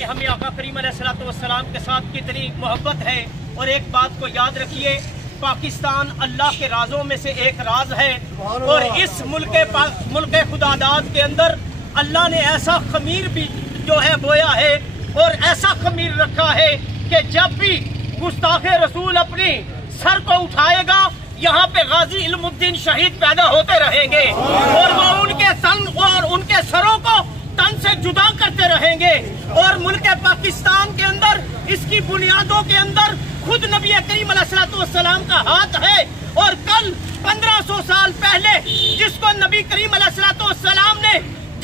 कि हमें आका करीम अलैहिस्सलाम के साथ कितनी मोहब्बत है। और एक बात को याद रखिए, पाकिस्तान अल्लाह के राजों में से एक राज है और इस मुल्क खुदादाद के अंदर अल्लाह ने ऐसा खमीर भी जो है बोया है और ऐसा खमीर रखा है कि जब भी गुस्ताखे रसूल अपनी सर को उठाएगा यहाँ पे गाजी इल्मुद्दीन शहीद पैदा होते रहेंगे और वो उनके तन और उनके सरों को तन से जुदा करते रहेंगे। और मुल्क पाकिस्तान के अंदर इसकी बुनियादों के अंदर खुद नबी करीम अलैहिस्सलाम का हाथ है। और कल 1500 साल पहले जिसको नबी करीम अलैहिस्सलाम ने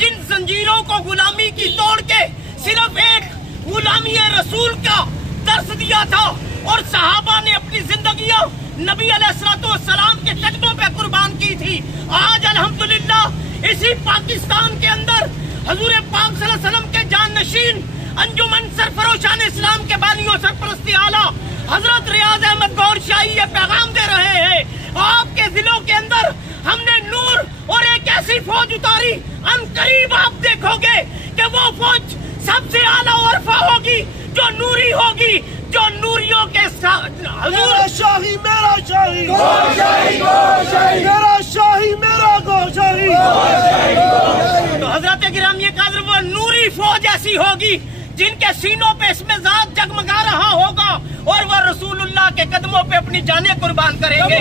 जिन जंजीरों को गुलामी की तोड़ के सिर्फ एक गुलामी रसूल का दर्स दिया था और सहाबा ने अपनी जिंदगियां नबी अलैहिस्सलाम के कदमों पे कुर्बान की थी, आज अल्हम्दुलिल्लाह इसी पाकिस्तान के अंदर हजूर पाक सल्लल्लाहु अलैहि वसल्लम के जाननशीन अंजुमन सरफरोशान इस्लाम के बानियों सरपरस्ती आला हजरत रियाज अहमद गौर शाही ये पैगाम दे रहे हैं, आपके जिलों के अंदर हमने नूर और एक ऐसी फौज उतारी, अनकरीब आप देखोगे कि वो फौज सबसे आला औरफा होगी जो नूरी होगी, जो नूरियों के साथ मेरा शाही मेरा शाही मेरा शाही मेरा गोशाही। तो हजरत गिरामी कादर वो नूरी फौज ऐसी होगी जिनके सीनों पे इसमें ज़ात जगमगा रहा होगा और वो रसूलुल्लाह के कदमों पे अपनी जानें कुर्बान करेंगे।